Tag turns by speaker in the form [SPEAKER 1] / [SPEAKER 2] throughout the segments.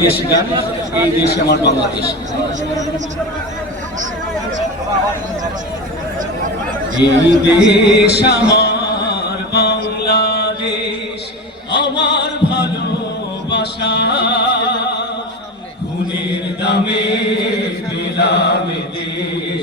[SPEAKER 1] দেশ গান এই দেশ আমার বাংলাদেশ। এই দেশ আমার বাংলাদেশ আমার ভালোবাসা।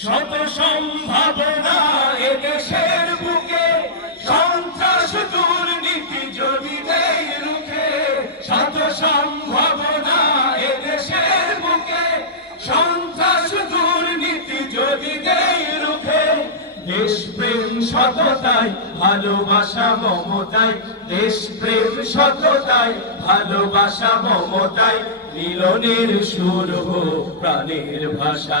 [SPEAKER 1] শত সম্ভাবনা এদেশের বুকে। সন্ত্রাস দুর্নীতি যদি দেয় রুখে শত সম্ভাবনা এদেশের বুকে। সন্ত্রাস দুর্নীতি যদি দেয় রুখে দেশ প্রেম সততায় ভালোবাসা মমতায় দেশ প্রেম সততায় ভালোবাসা মমতায় মিলনের সুর প্রাণের ভাষা।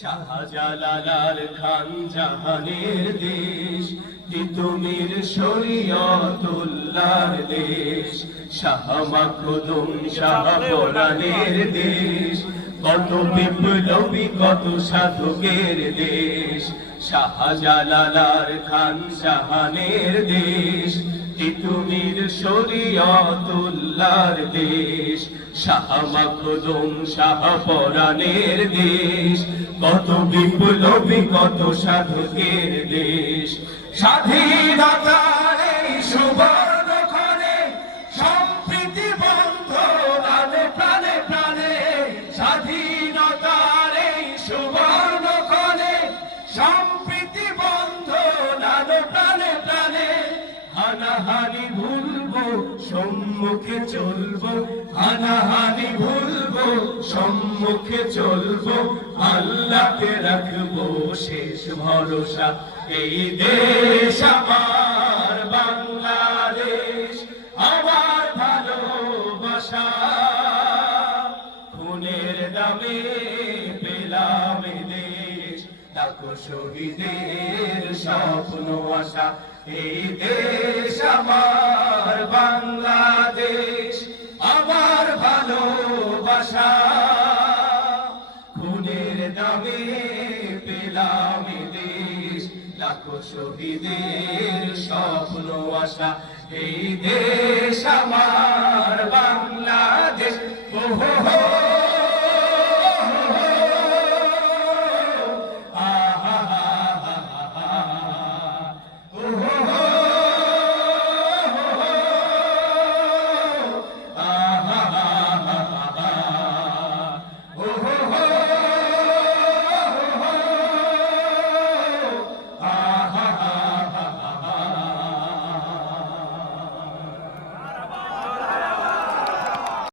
[SPEAKER 1] শাহজালালার খান জাহানের দেশ তিতুমির শরীয়তুল্লাহর দেশ? শাহ মাখদুম শাহ পরাণের দেশ, কত বিপ্লবী, কত সাধকের দেশ। শাহজালালার খান জাহানের দেশ, তিতুমির শরীয়তুল্লাহর দেশ, শাহ মাখদুম শাহ পরাণের দেশ, কত বিপ্লবী, কত সাধকের দেশ। স্বাধীনতার এই সুবর্ণ সম্প্রীতি বন্ধ হানাহানি ভুলবো, সম্মুখে চলবো। হানাহানি ভুলবো, সম্মুখে চলবো। আল্লাহকে রাখব শেষ ভরসা। এই দেশ আমার, বাংলাদেশ আমার ভালোবাসা। খুনের দামে পেলাম দেশ লাখো শহীদের স্বপ্ন আশা। এই দেশ দামে পেলাম দেশ লাখো শহীদের স্বপ্ন আশা। এই দেশ আমার বাংলাদেশ ও হো হো